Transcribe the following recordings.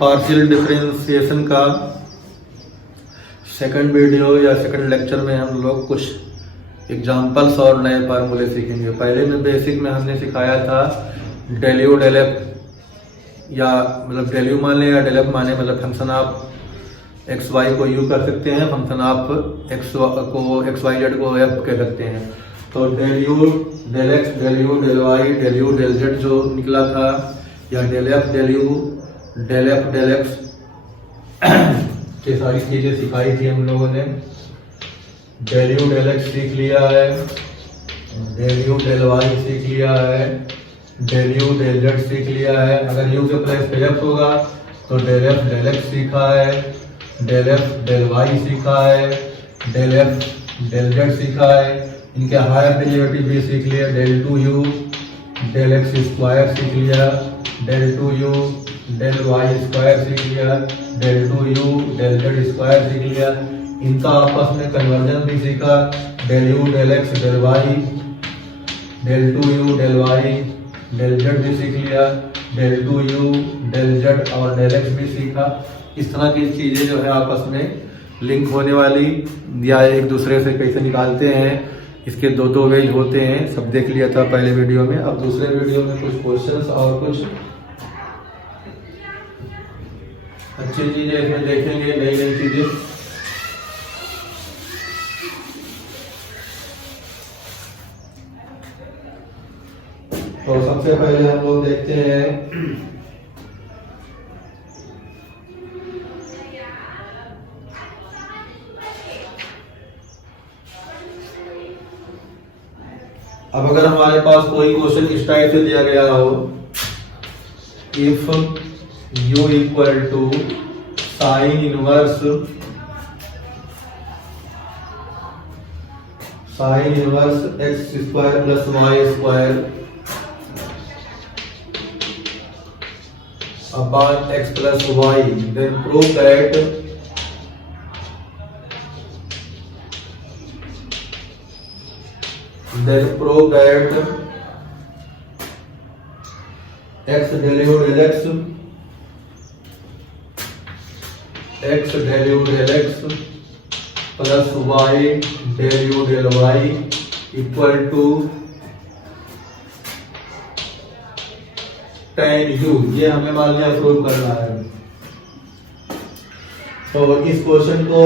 Partial differentiation का second video या second lecture में हम लोग कुछ एग्जांपल्स और नए फार्मूले सीखेंगे। पहले में बेसिक में हमने सिखाया था डेल यू डेल एफ, या मतलब डेल यू माने या डेल एफ माने, मतलब फंक्शन आप एक्स वाई को यू कर सकते हैं, फंक्शन आप एक्स वाई जेड को एफ कह सकते हैं। तो del u del x del u del y del u del z जो निकला था, या del f del u del f del x, ये सारी चीजें सिखाई थी हम लोगों ने। डेल यू डेल एक्स सीख लिया है, डेल यू डेल वाई सीख लिया है, डेल यू डेल जेड सीख लिया है। अगर यू के प्लेस पे एफ होगा तो डेल एफ डेल एक्स सीखा है, डेल एफ डेल वाई सीखा है, डेल एफ डेल जेड सीखा है। इनके हायर डेरिवेटिव भी सीख लिया, del two u del x square सीख लिया, del two u del y square सीख लिया, del two u del z square सीख लिया। इनका आपस में कन्वर्जन भी सीखा, del u del x del y, del two u del y del z भी सीख लिया, del two u del z और डेल एक्स भी सीखा। इस तरह की चीजें जो है आपस में लिंक होने वाली, या एक दूसरे से कैसे निकालते हैं, इसके दो वेज होते हैं, सब देख लिया था पहले वीडियो में। अब दूसरे वीडियो में कुछ क्वेश्चंस और कुछ अच्छी चीजें इसमें देखेंगे, नई नई चीजें। तो सबसे पहले हम लोग देखते हैं अब अगर हमारे पास कोई क्वेश्चन इस टाइप से दिया गया हो, if u equal to sine inverse x square plus y square upon x plus y, then prove that x del u del x plus y del u del y equal to tan u। ये हमें मान लिया prove करना है। तो इस question को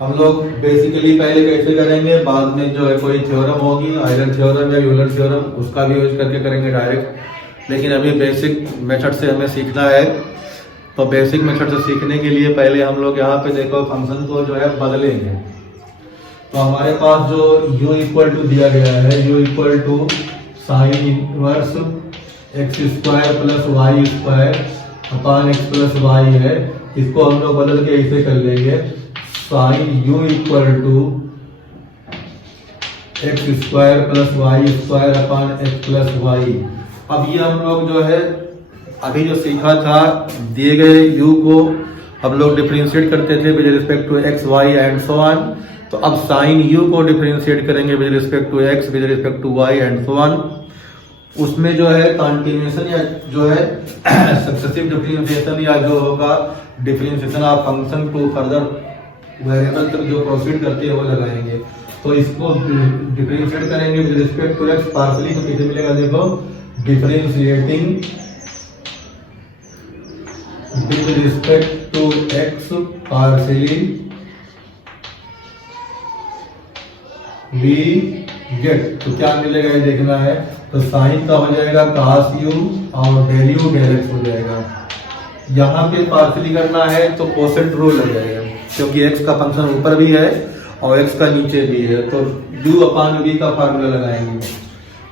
हम लोग बेसिकली पहले कैसे करेंगे, बाद में जो है कोई थ्योरम होगी, आयरन थ्योरम या यूलर थ्योरम, उसका भी यूज करके करेंगे डायरेक्ट। लेकिन अभी बेसिक मेथड से हमें सीखना है। तो बेसिक मेथड से सीखने के लिए पहले हम लोग यहाँ पे देखो फंक्शन को जो है बदलेंगे। तो हमारे पास जो u इक्वल टू दिया गया है, u equal to sine inverse x square plus y square upon x plus y है। इसको हम लोग बदल के ऐसे कर लेंगे, sine u equal to x square plus y square upon x plus y. अब ये हम लोग जो है अभी जो सीखा था, दिए गए u को हम लोग डिफरेंशिएट करते थे with respect to x y and so on. तो अब साइन u को डिफरेंशिएट करेंगे with respect to x with respect to y and so on. उसमें जो है कॉन्टिन्यूएशन या जो है सक्सेसिव डिफरेंशिएशन या जो होगा differentiation of function to further variable तक जो प्रोसीड करते हैं वो लगाएंगे। तो इसको डिफरेंशिएट करेंगे with respect to x partially, तो कैसे मिलेगा देखो, differentiating with respect to x partially we get. तो क्या मिलेगा ये देखना है। तो साइन का हो जाएगा cos u और डेल u डेल एक्स हो जाएगा। यहाँ पे पार्शियली करना है तो कोसेंट रूल लग जाएगा, क्योंकि x का फंक्शन ऊपर भी है और x का नीचे भी है। तो u अपॉन v का फार्मूला लगाएंगे।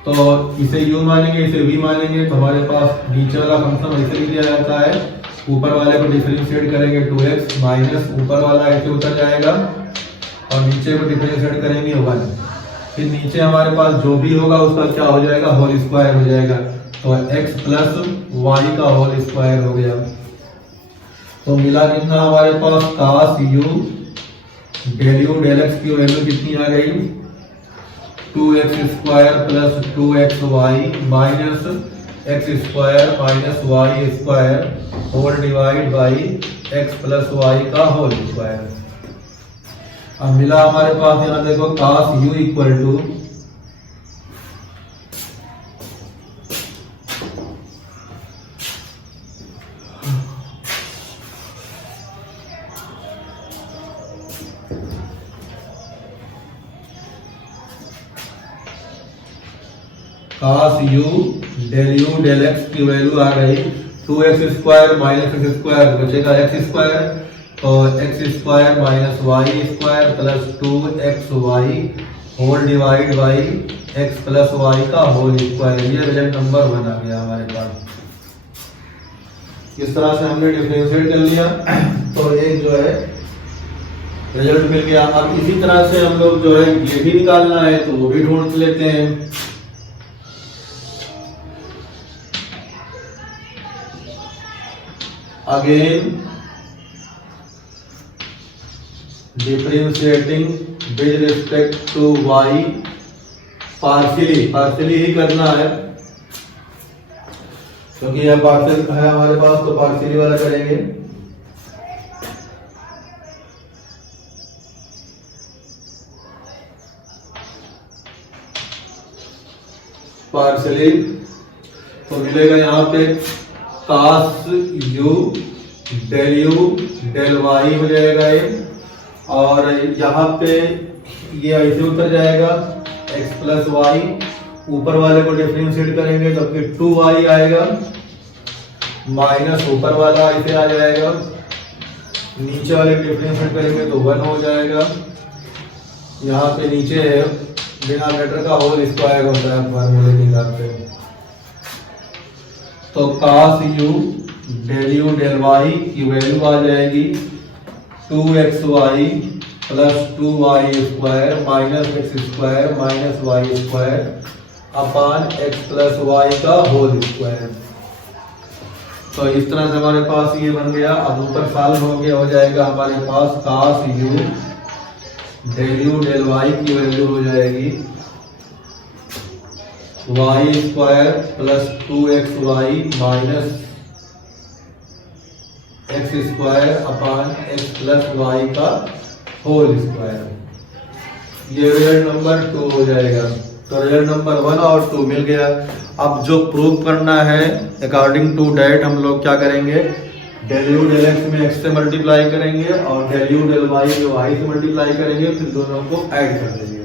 तो इसे u मानेंगे, इसे v मानेंगे। तो हमारे पास नीचे वाला फंक्शन ऐसे लिख दिया जाता है, ऊपर वाले को डिफरेंशिएट करेंगे 2x माइनस ऊपर वाला ऐसे उतर जाएगा और नीचे को डिफरेंशिएट करेंगे 1। फिर नीचे हमारे पास जो भी होगा उसका क्या हो जाएगा, होल स्क्वायर हो जाएगा। तो x प्लस वाई का होल स्क्वायर हो गया। तो मिला कितना हमारे पास, cos u del u del x की वैल्यू कितनी आ गई, 2x square plus 2xy minus x square minus y square whole divide by x plus y का होल स्क्वायर। अब मिला हमारे पास, यहाँ देखो cos u equal to cos u del x की वैल्यू आ गई 2x square minus x square, बचेगा एक्स स्क्वायर, तो x square minus y square plus 2xy whole divide by x plus y का होल स्क्वायर। ये result number 1 आ गया हमारे पास। इस तरह से हमने डिफरेंशिएट कर लिया तो एक जो है रिजल्ट मिल गया। अब इसी तरह से हम लोग जो है ये भी निकालना है तो वो भी ढूंढ लेते हैं। Again differentiating with respect to y, partially ही करना है क्योंकि यह पार्शियल है हमारे पास, तो पार्शियली वाला करेंगे। पार्शियली तो मिलेगा यहाँ पे cos u डेल y हो जाएगा ये, और यहाँ पे ये ऐसे उतर जाएगा x प्लस वाई, ऊपर वाले को डिफरेंशिएट करेंगे तो फिर 2y आएगा, माइनस ऊपर वाला ऐसे आ जाएगा, नीचे वाले डिफरेंशिएट करेंगे तो 1 हो जाएगा। यहाँ पे नीचे है डिनोमिनेटर का होल स्क्वायर होता है फॉर्मूले निकालते हैं, तो cos u डेल y की वैल्यू आ जाएगी 2xy plus 2y square minus x square minus y square upon x plus y का होल स्क्वायर। तो इस तरह से हमारे पास ये बन गया। अब ऊपर सॉल्व हो जाएगा हमारे पास cos u डेल y की वैल्यू हो जाएगी y square plus 2xy minus x square upon x plus y का होल स्क्वायर। ये रिजल्ट नंबर 2 हो जाएगा। तो रिजल्ट नंबर 1 और 2 मिल गया। अब जो प्रूव करना है अकॉर्डिंग टू डेट हम लोग क्या करेंगे, डेल यू डेल एक्स में एक्स से मल्टीप्लाई करेंगे और डेल यू डेल वाई में वाई से मल्टीप्लाई करेंगे, फिर दोनों को ऐड कर देंगे।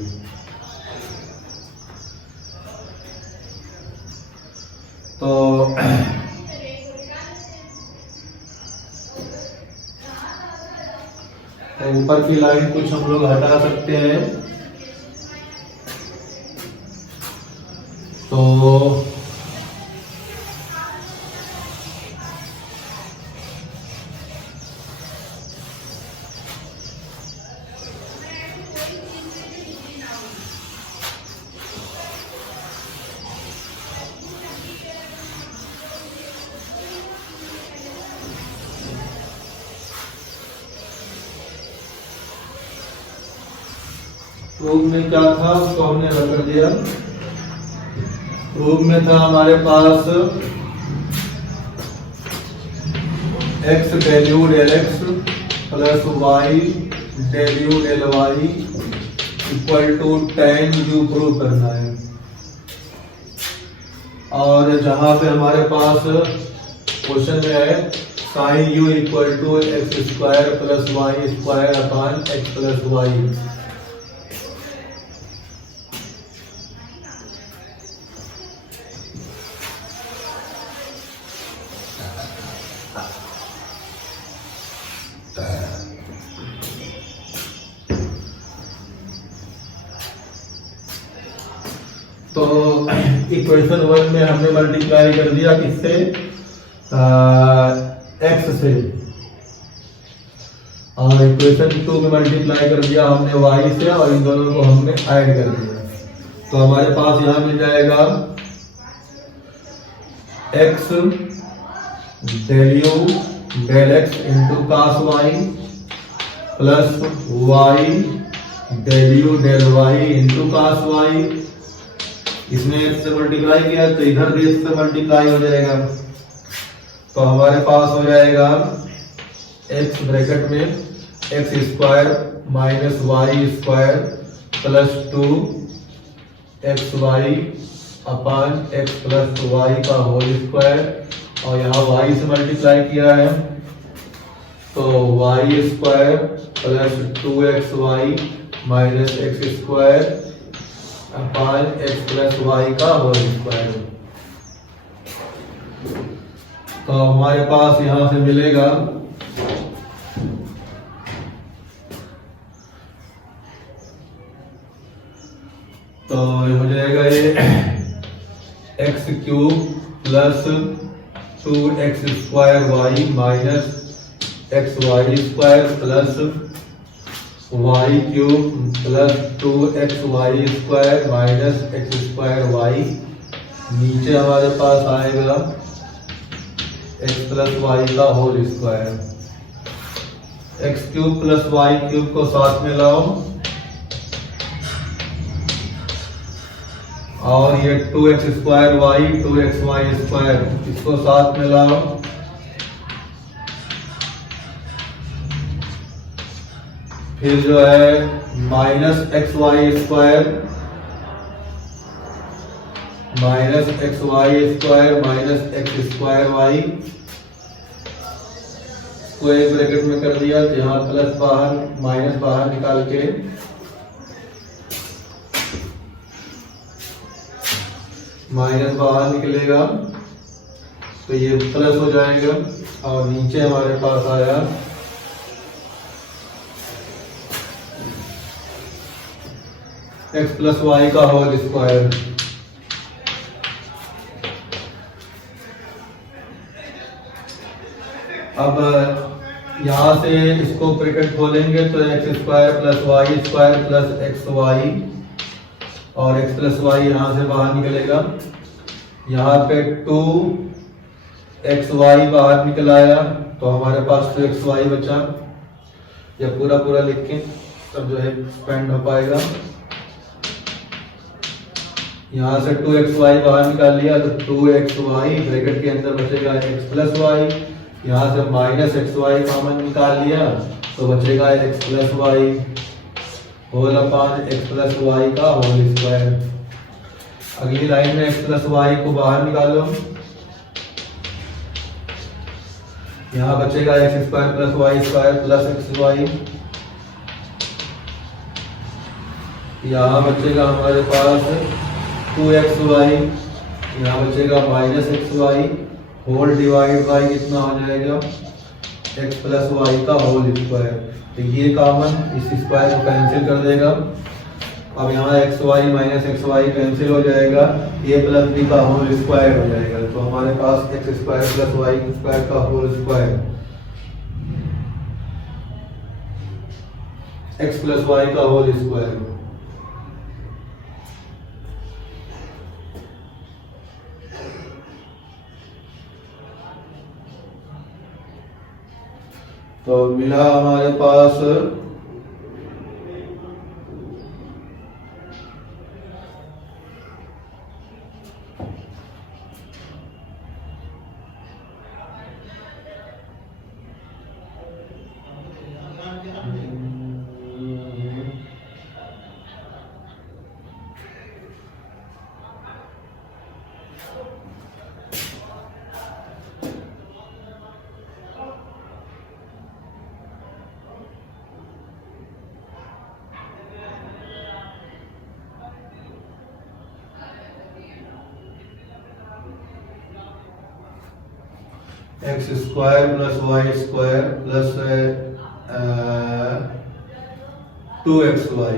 तो ऊपर की लाइन कुछ हम लोग हटा सकते हैं। तो प्रूफ में क्या था उसको हमने रख दिया। प्रूफ में था हमारे पास x del u del x plus y del u del y equal to tan u prove करना है। और जहां पे हमारे पास क्वेश्चन में है sin u equal to x square plus y square upon x plus y. तो इक्वेशन 1 में हमने मल्टीप्लाई कर दिया किससे, x से, और इक्वेशन 2 में मल्टीप्लाई कर दिया हमने y से, और इन दोनों को हमने ऐड कर दिया। तो हमारे पास यहां मिल जाएगा x del u del x into cos y plus y del u del y into cos y इसमें x से मल्टीप्लाई किया तो इधर भी x से मल्टीप्लाई हो जाएगा, तो हमारे पास हो जाएगा x ब्रैकेट में x square minus y square plus 2 x y upon x plus y का होल स्क्वायर, और यहाँ y से मल्टीप्लाई किया है तो y square plus 2xy minus x square upon x plus y का होल स्क्वायर। तो हमारे पास यहां से मिलेगा तो हो जाएगा ये x cube plus 2x square y minus x y square plus y cube plus 2x y square minus x square y. नीचे हमारे पास आएगा एक्स प्लस वाई का whole square. X cube plus y cube को साथ में लाओ और ये 2x square Y 2x y square इसको साथ में लाओ, फिर जो है minus x y square minus x y square minus x square y को एक ब्रैकेट में कर दिया, तो यहाँ प्लस बाहर माइनस बाहर निकाल के माइनस बाहर निकलेगा तो ये प्लस हो जाएगा, और नीचे हमारे पास आया एक्स प्लस वाई का होल स्क्वायर। अब यहां से इसको ब्रैकेट खोलेंगे तो x square plus y square plus x y, और x प्लस वाई यहाँ से बाहर निकलेगा, यहाँ पे 2xy बाहर निकल आया तो हमारे पास 2xy बचा, या पूरा पूरा लिख के तब जो है एक्सपेंड हो पाएगा। यहाँ से 2xy बाहर निकाल लिया तो 2xy ब्रैकेट के अंदर बचेगा x प्लस वाई, यहाँ से माइनस xy कॉमन निकाल लिया तो बचेगा x plus y whole upon x plus y का होल स्क्वायर। अगली लाइन में एक्स प्लस वाई को बाहर निकालो, यहाँ बचेगा x square plus y square plus x y, यहाँ बचेगा हमारे पास 2xy, यहाँ बचेगा minus x y whole divide by कितना हो जाएगा एक्स प्लस वाई का होल स्क्वायर। तो ये कॉमन इस स्क्वायर को कैंसिल कर देगा। अब यहाँ x y minus x y cancel हो जाएगा, ए प्लस बी का होल स्क्वायर हो जाएगा, तो हमारे पास x square plus y square का whole square x plus y का होल स्क्वायर। तो मिला हमारे पास x square plus y square plus 2xy।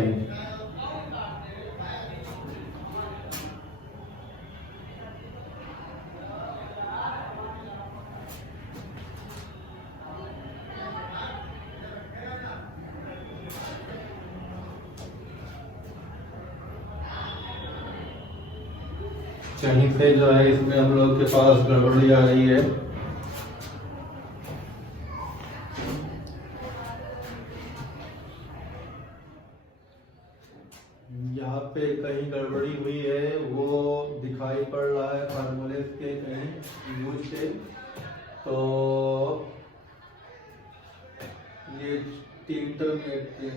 कहीं पे जो है इसमें हम लोग के पास गड़बड़ी आ रही है, यहाँ पे कहीं गड़बड़ी हुई है, वो पढ़ रहा है फार्मूले के कहीं यूज के, तो ये 3 टर्म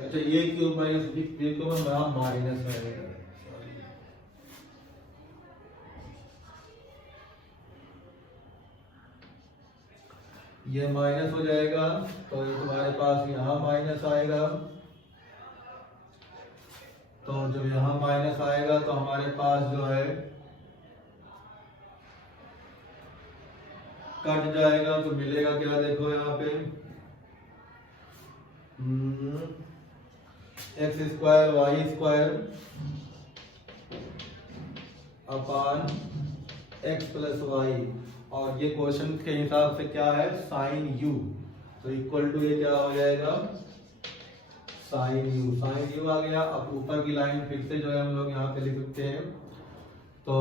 अच्छा ये क्यूब माइनस बी क्यूब में माइनस आएगा, ये माइनस हो जाएगा तो ये तुम्हारे पास यहाँ माइनस आएगा, तो जब यहाँ माइनस आएगा तो हमारे पास जो है कट जाएगा, तो मिलेगा क्या, देखो यहाँ पे x square y square upon x plus y, और ये क्वेश्चन के हिसाब से क्या है साइन यू, तो इक्वल टू ये क्या हो जाएगा साइन यू आ गया। अब ऊपर की लाइन फिर से जो है हम लोग यहाँ पे लिख सकते हैं, तो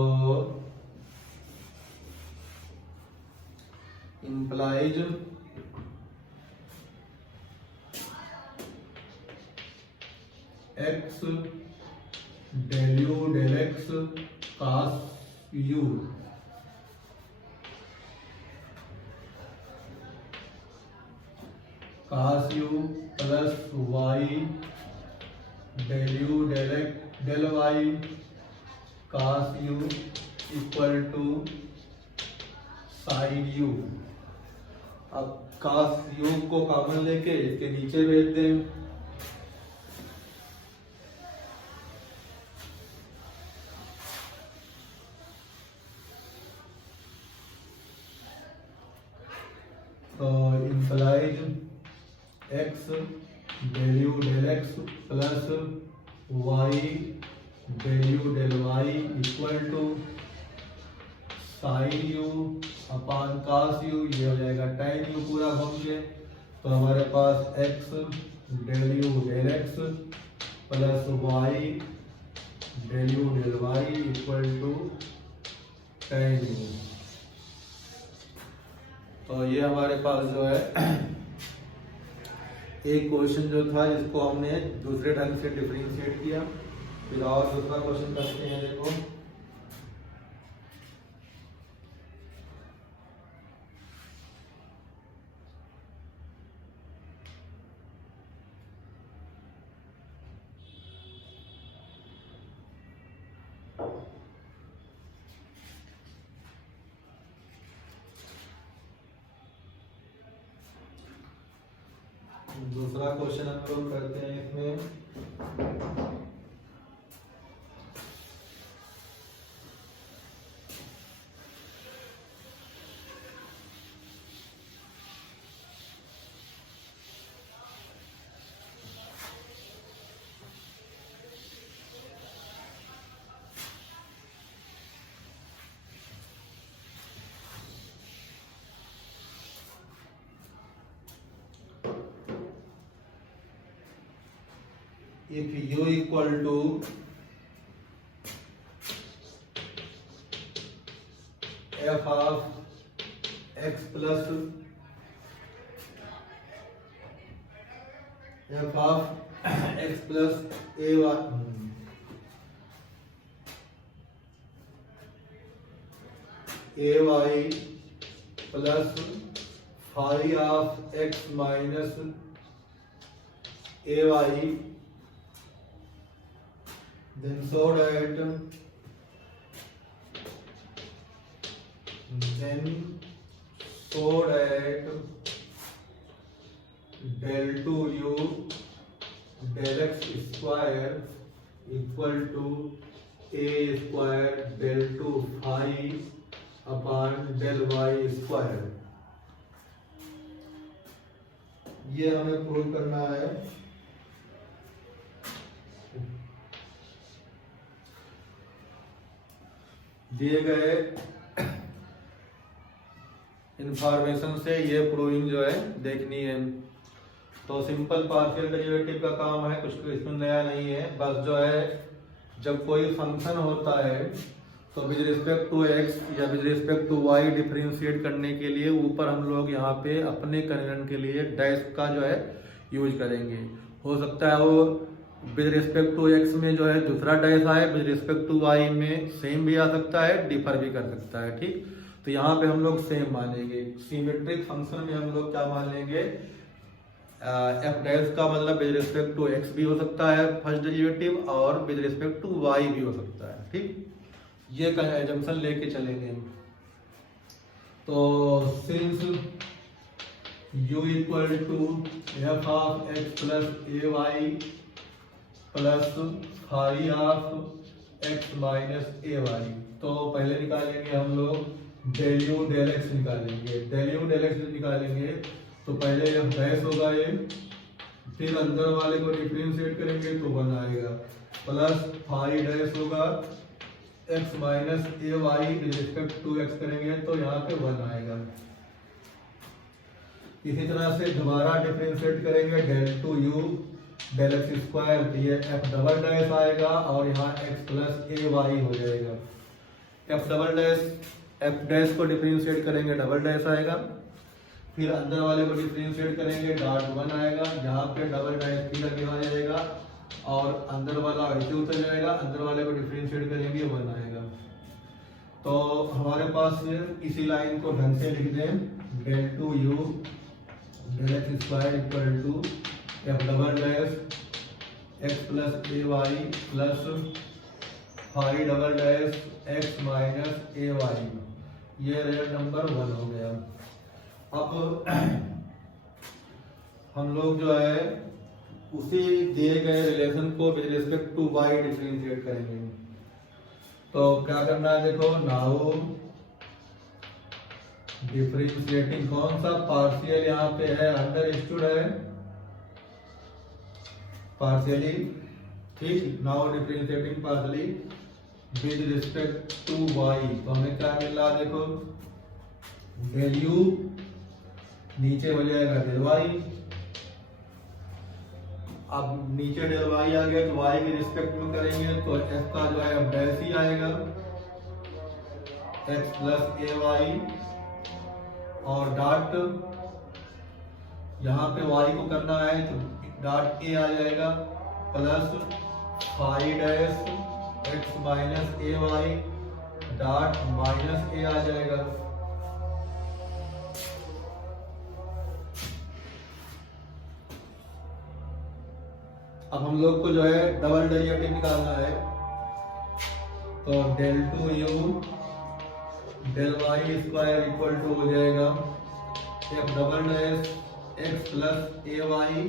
implies x del u del x cos u plus y del u del y cos u equal to sine u. अब कास यू को कॉमन लेके इसके नीचे भेज दें, तो implies x del u del x plus y del u del y equal to sine u upon cos u, ये हो जाएगा tan यू पूरा घूम के, तो हमारे पास x del u del x plus y del u del y equal to tan u. तो ये हमारे पास जो है एक क्वेश्चन जो था इसको हमने दूसरे ढंग से डिफरेंशिएट किया। फिर और दूसरा क्वेश्चन करते हैं, देखो दूसरा क्वेश्चन हम लोग करते हैं इसमें, if u equal to f of x plus f of x plus ay plus phi of x minus ay, then so that del 2u del x square equal to a square del 2 phi upon del y square, ये हमें prove करना है। दिए गए information से ये proving जो है देखनी है। तो सिंपल पार्शियल डेरिवेटिव का काम है, कुछ इसमें नया नहीं है, बस जो है जब कोई फंक्शन होता है तो विद रिस्पेक्ट टू एक्स या with respect to y differentiate करने के लिए ऊपर हम लोग यहाँ पे अपने कन्वीनियंट के लिए डैश का जो है यूज करेंगे। हो सकता है वो विद रिस्पेक्ट टू एक्स में जो है दूसरा डैश आए, विद रिस्पेक्ट टू वाई में सेम भी आ सकता है, डिफर भी कर सकता है। ठीक, तो यहाँ पे हम लोग सेम मानेंगे। सिमेट्रिक फंक्शन में हम लोग क्या मान लेंगे, एफ डैश का मतलब विद रिस्पेक्ट टू एक्स भी हो सकता है फर्स्ट डेरिवेटिव, और विद रिस्पेक्ट टू वाई भी हो सकता है। ठीक, ये एजम्पशन लेके चलेंगे। तो since u equal to f of x plus a y plus phi of x minus a y, तो पहले निकालेंगे हम लोग डेल यू डेल एक्स निकालेंगे। डेल यू डेल एक्स निकालेंगे तो पहले एफ डैश होगा ये, फिर अंदर वाले को डिफरेंशिएट करेंगे तो 1 आएगा, प्लस फाई डैश होगा x minus a y with respect to x करेंगे तो यहाँ पे 1 आएगा। इसी तरह से दोबारा डिफरेंशिएट करेंगे del two u del x square, तो ये एफ डबल डैश आएगा और यहाँ एक्स प्लस ए वाई हो जाएगा। F double dash, F dash को डिफरेंशिएट करेंगे डबल डैश आएगा, फिर अंदर वाले को डिफरेंशिएट करेंगे डॉट 1 आएगा, यहाँ पे डबल डैश फिर आगे आ जाएगा और अंदर वाला ऐसे उतर जाएगा, अंदर वाले को डिफरेंशिएट करेंगे 1 आएगा। तो हमारे पास इसी लाइन को ढंग से लिख दें, del two u del x square equal to f double dash x plus a y plus phi double dash x minus a y, ये रिजल्ट नंबर 1 हो गया। अब हम लोग जो है उसी दिए गए रिलेशन को with respect to y differentiate करेंगे। तो क्या करना है, देखो नाउ डिफरेंशिएटिंग, कौन सा पार्शियल यहाँ पे है, अंडरस्टूड है पार्शियली। ठीक, now differentiating partially with respect to y, तो हमें क्या मिल रहा है, देखो डेल यू नीचे हो जाएगा डेल वाई, अब नीचे डेल वाई आ गया तो वाई के रिस्पेक्ट में करेंगे तो एफ का जो है अब डैश ही आएगा एक्स प्लस ए वाई, और डॉट यहाँ पे वाई को करना है तो डॉट ए आ जाएगा plus phi dash x minus a y dot minus a आ जाएगा। अब हम लोग को जो है डबल डेरिवेटिव निकालना है, तो del two u del y square equal to हो जाएगा f double dash x plus a y,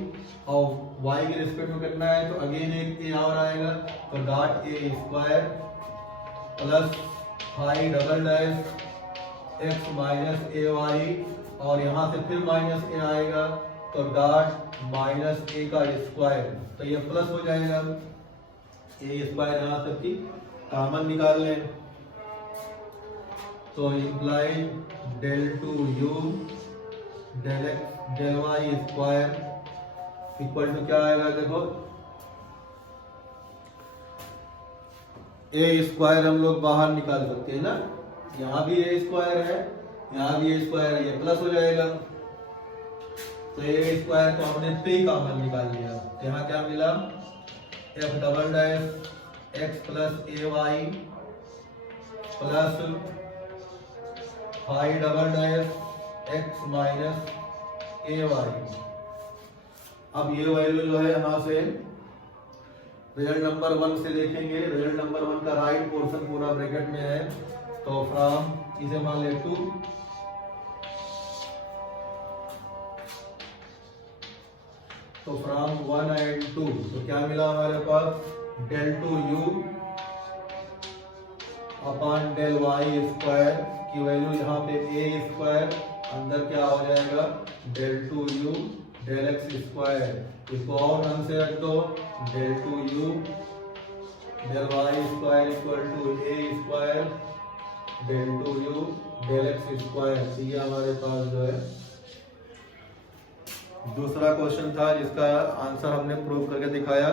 और वाई के रिस्पेक्ट में करना है तो अगेन एक ए और आएगा तो dot a square plus phi double dash x minus a y, और यहाँ से फिर माइनस ए आएगा तो डॉट माइनस ए का स्क्वायर, तो ये प्लस हो जाएगा, ए स्क्वायर यहाँ तक की कॉमन निकाल लें तो imply del two u del y square equal to क्या आएगा, देखो ए स्क्वायर हम लोग बाहर निकाल सकते हैं ना, यहाँ भी ए स्क्वायर है यहाँ भी ए स्क्वायर है, ये प्लस हो जाएगा, तो ए स्क्वायर को हमने पे कॉमन निकाल लिया, यहाँ क्या मिला f double dash x plus a y plus phi double dash x minus a y. अब ये वैल्यू जो है यहाँ से रिजल्ट नंबर 1 से देखेंगे, रिजल्ट नंबर 1 का राइट पोर्शन पूरा ब्रैकेट में है, तो फ्रॉम इसे मान ले 2 तो फ्रॉम 1 एंड 2 तो क्या मिला हमारे पास del two u upon del y square की वैल्यू यहाँ पे ए स्क्वायर, अंदर क्या हो जाएगा del two u del x square, इसको और ढंग से रख दो del two u del y square equal to a square del two u del x square. ये हमारे पास जो है दूसरा क्वेश्चन था जिसका आंसर हमने प्रूव करके दिखाया।